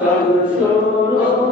فانشر الأرض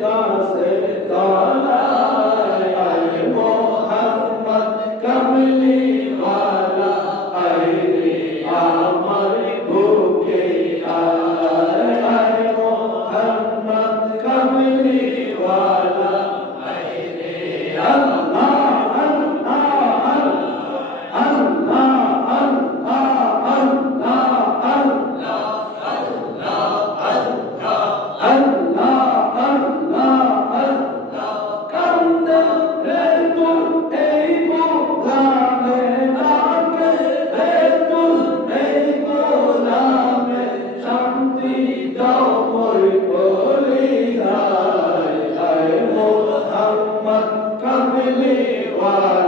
dans ধরতে